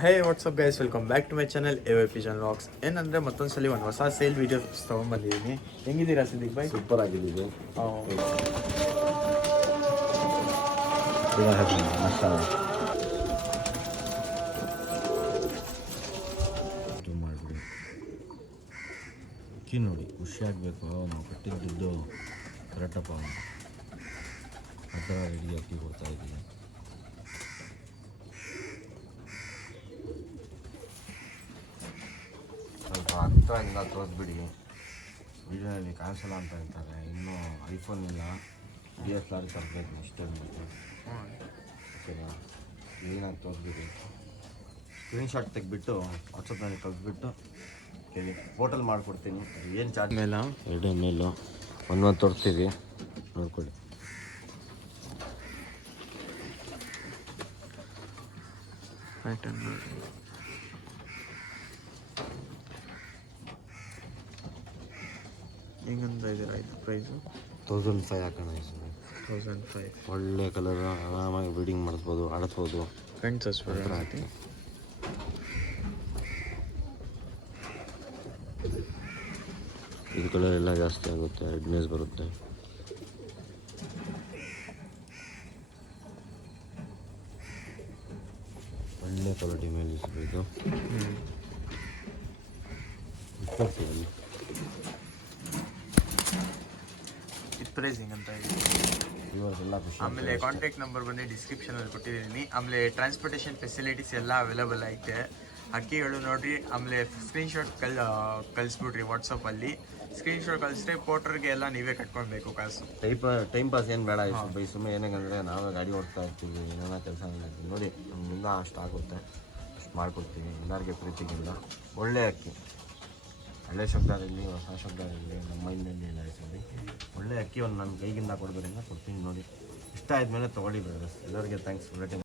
Hey what's up guys, welcome back to my channel AYP logs. ಏನಂದರೆ ಮತ್ತೊಂದ್ಸಲಿ ಒಂದು ಹೊಸ ಸೇಲ್ ವೀಡಿಯೋಸ್ ತೊಗೊಂಡ್ಬಂದಿದ್ದೀನಿ. ಹೆಂಗಿದ್ದೀರಾ ಸಿದ್ದಿಕ್ ಬಾಯ್? ಸೂಪರ್ ಆಗಿದ್ದೀವಿ. ಮಾಡಿಬಿಡಿ ಅಕ್ಕಿ ನೋಡಿ, ಖುಷಿ ಆಗಬೇಕು. ನಾವು ಕಟ್ಟಿದ ದುಡ್ಡು ಕರೆಕ್ಟಪ್ಪ ಆ ಥರ ರೆಡಿ ಅಕ್ಕಿ ಕೊಡ್ತಾ ಇದ್ದೀವಿ. ಸ್ವಲ್ಪ ಹತ್ತಿರದಿಂದ ತೋರಿಸ್ಬಿಡಿ. ವಿಡಿಯೋನಲ್ಲಿ ಕಾಣಿಸಲ್ಲ ಅಂತ ಹೇಳ್ತಾರೆ. ಇನ್ನೂ ಐಫೋನ್ ಇಲ್ಲ, DSLR ತರಬೇಕು ಅಷ್ಟೇ ಅಂದ್ಬಿಟ್ಟು. ಓಕೆನಾ, ಕ್ಲೀನಾಗಿ ತೋರಿಸ್ಬಿಡಿ. ಸ್ಕ್ರೀನ್ಶಾಟ್ ತೆಗೆದ್ಬಿಟ್ಟು ವಾಟ್ಸಪ್ನಲ್ಲಿ ಕಳಿಸ್ಬಿಟ್ಟು ಕೇಳಿ, ಫೋಟೋಲ್ ಮಾಡಿಕೊಡ್ತೀನಿ. ಏನು ಚಾರ್ಜ್ ಮೇಲೆ 2 ml ಒಂದು ತೋರಿಸ್ತೀವಿ, ನೋಡ್ಕೊಳ್ಳಿ. ಹೆಂಗಂತ ಇದ್ದೀರಾ ಇದು ಪ್ರೈಸು? 1005 ಹಾಕೋಣ. 1005. ಒಳ್ಳೆ ಕಲರ್, ಆರಾಮಾಗಿ ಬೀಡಿಂಗ್ ಮಾಡಿಸ್ಬೋದು, ಆಡಿಸ್ಬೋದು. ಫ್ರೆಂಡ್ಸ್ ಹಸ್ಬೆಂಡ್ ಹಾಕಿ ಇದು ಕಲರ್ ಎಲ್ಲ ಜಾಸ್ತಿ ಆಗುತ್ತೆ, ರೆಡ್ನೆಸ್ ಬರುತ್ತೆ. ಒಳ್ಳೆ ಕ್ವಾಲಿಟಿ ಮೇಲೆ ಇದು ಪ್ರೈಸಿಂಗ್ ಅಂತ ಇದೆ. ಇವಾಗೆಲ್ಲ ಖುಷಿ. ಆಮೇಲೆ ಕಾಂಟ್ಯಾಕ್ಟ್ ನಂಬರ್ ಬಂದು ಡಿಸ್ಕ್ರಿಪ್ಷನಲ್ಲಿ ಕೊಟ್ಟಿದ್ದೀನಿ. ಆಮೇಲೆ ಟ್ರಾನ್ಸ್ಪೋರ್ಟೇಷನ್ ಫೆಸಿಲಿಟೀಸ್ ಎಲ್ಲ ಅವೈಲೇಬಲ್ ಐತೆ. ಅಕ್ಕಿಗಳು ನೋಡಿರಿ. ಆಮೇಲೆ ಸ್ಕ್ರೀನ್ಶಾಟ್ ಕಳಿಸ್ಬಿಡ್ರಿ ವಾಟ್ಸಪ್ಪಲ್ಲಿ. ಸ್ಕ್ರೀನ್ಶಾಟ್ ಕಳಿಸಿದ್ರೆ ಪೋರ್ಟರ್ಗೆ ಎಲ್ಲ ನೀವೇ ಕಟ್ಕೊಳ್ಬೇಕು ಕಾಸು. ಟೈಮ್ ಪಾಸ್ ಏನು ಬೇಡ ಈ ಸುಮ್ಮನೆ. ಏನಂದರೆ ನಾವೇ ಗಾಡಿ ಓಡ್ತಾ ಇರ್ತೀವಿ, ಏನೇನೋ ಕೆಲಸ ಮಾಡ್ತೀವಿ ನೋಡಿ, ನಮ್ಮಿಂದ ಅಷ್ಟು ಆಗುತ್ತೆ, ಅಷ್ಟು ಮಾಡಿಕೊಡ್ತೀವಿ. ಎಲ್ಲರಿಗೆ ಪ್ರೀತಿಗಿಲ್ಲ. ಒಳ್ಳೆ ಅಕ್ಕಿ, ಹಳೆ ಶಬ್ದದಲ್ಲಿ ಹೊಸ ಶಬ್ದದಲ್ಲಿ ನಮ್ಮ ಮೈಂಡಲ್ಲಿ ಎಲ್ಲ ಇರ್ತದೆ. ಒಳ್ಳೆ ಅಕ್ಕಿ ಒಂದು ನನ್ನ ಕೈಗಿಂದ ಕೊಡೋದ್ರಿಂದ ಕೊಡ್ತೀನಿ ನೋಡಿ. ಇಷ್ಟ ಆದಮೇಲೆ ತೊಗೊಳ್ಳಿ ಬ್ರದರ್ಸ್. ಎಲ್ಲರಿಗೆ ಥ್ಯಾಂಕ್ಸ್.